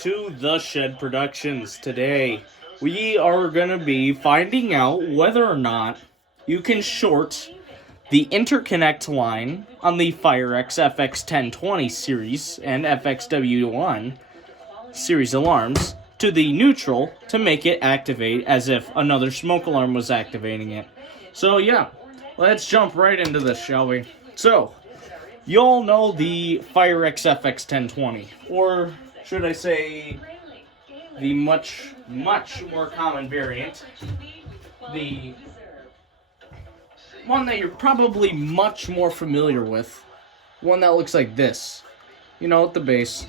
to The Shed Productions. Today, we are going to be finding out whether or not you can short the interconnect line on the FireX FX1020 series and FXW1 series alarms to the neutral to make it activate as if another smoke alarm was activating it. So yeah, let's jump right into this, shall we? So, you all know the FireX FX1020, or should I say the much more common variant, the one that you're probably much more familiar with, one that looks like this, you know, at the base.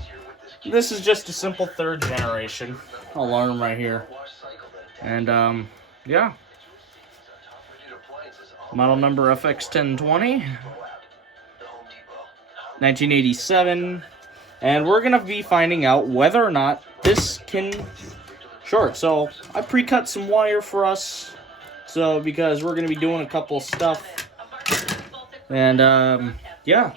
This is just a simple third generation alarm right here, and yeah, model number FX1020, 1987, and we're gonna be finding out whether or not this can short. So I pre-cut some wire for us, so because we're gonna be doing a couple stuff, and yeah,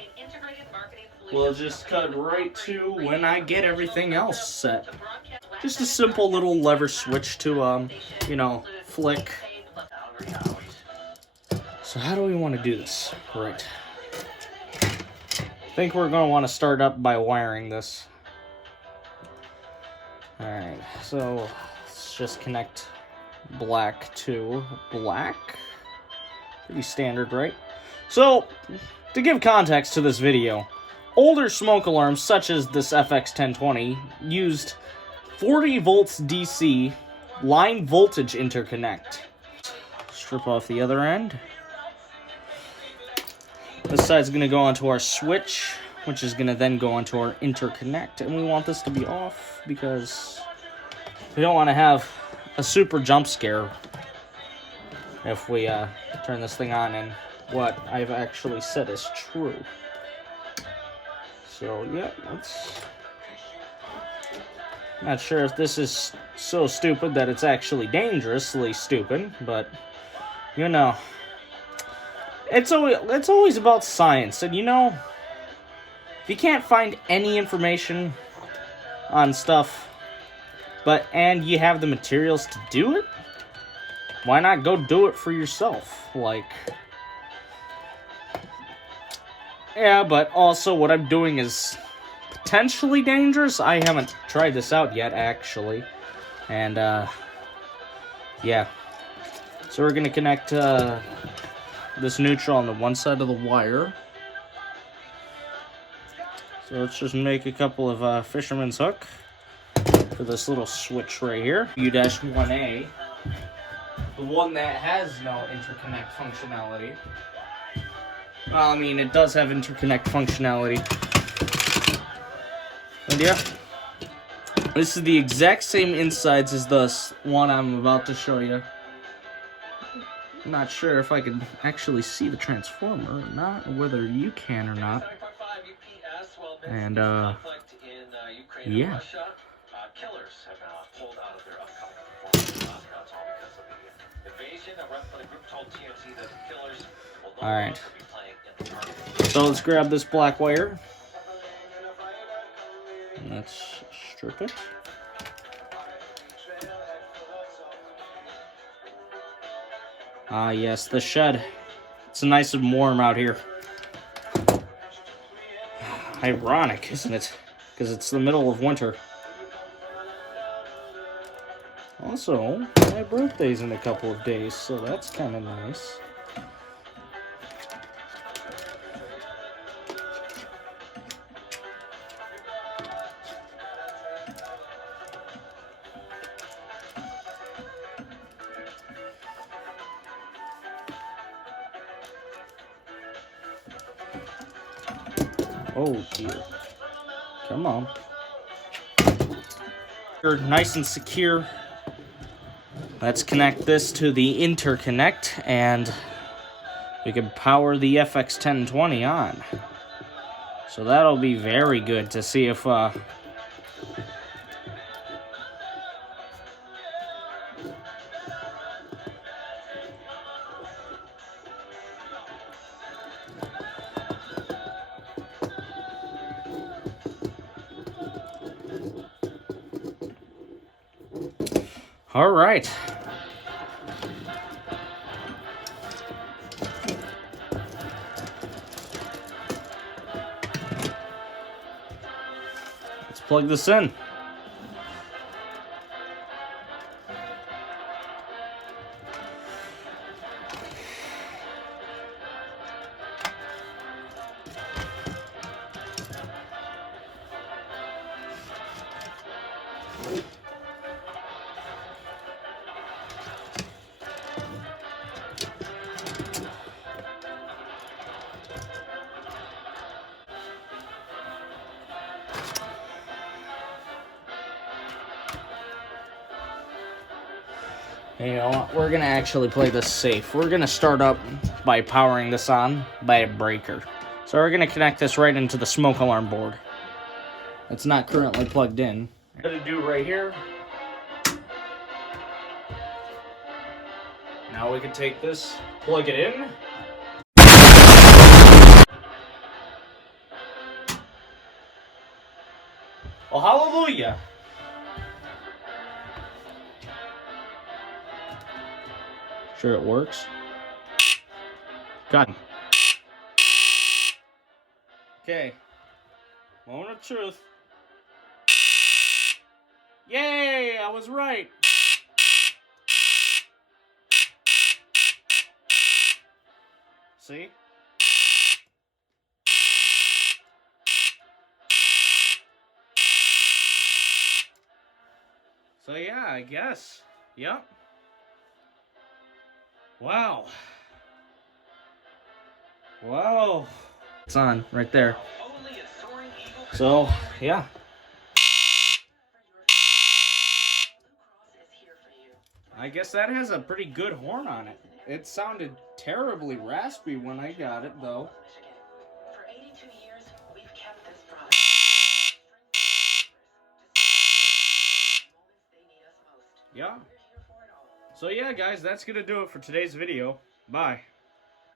we'll just cut right to when I get everything else set. Just a simple little lever switch to you know, flick. So how do we want to do this? Right. I think we're going to want to start up by wiring this. Alright, so let's just connect black to black. Pretty standard, right? So, to give context to this video, older smoke alarms such as this FX1020 used 40 volts DC line voltage interconnect. Strip off the other end. This side's going to go onto our switch, which is going to then go onto our interconnect. And we want this to be off because we don't want to have a super jump scare if we turn this thing on and what I've actually said is true. So, yeah, let's... Not sure if this is so stupid that it's actually dangerously stupid, but, you know... It's always about science, and you know, if you can't find any information on stuff, and you have the materials to do it, why not go do it for yourself? Like, yeah, but also what I'm doing is potentially dangerous. I haven't tried this out yet, actually, and yeah. So we're gonna connect this neutral on the one side of the wire. So let's just make a couple of fisherman's hook for this little switch right here. U-1A, the one that has no interconnect functionality. Well, I mean, it does have interconnect functionality. And yeah, this is the exact same insides as the one I'm about to show you. Not sure if I can actually see the transformer or not, or whether you can or not. And yeah. Alright. So let's grab this black wire. And let's strip it. Ah, yes, the shed. It's nice and warm out here. Ironic, isn't it? Because it's the middle of winter. Also, my birthday's in a couple of days, so that's kind of nice. Oh dear. Come on. You're nice and secure. Let's connect this to the interconnect and we can power the FX1020 on. So that'll be very good to see if All right. Let's plug this in. You know what? We're gonna actually play this safe. We're gonna start up by powering this on by a breaker. So we're gonna connect this right into the smoke alarm board. It's not currently plugged in. What I'm gonna do right here. Now we can take this, plug it in. Well, hallelujah. Sure it works. God. Okay. Moment of truth. Yay! I was right. See? So yeah, I guess. Yep. Wow. Wow. It's on right there. So, yeah. I guess that has a pretty good horn on it. It sounded terribly raspy when I got it, though. For 82 years, we've kept this product. Yeah. So yeah, guys, that's gonna do it for today's video. Bye.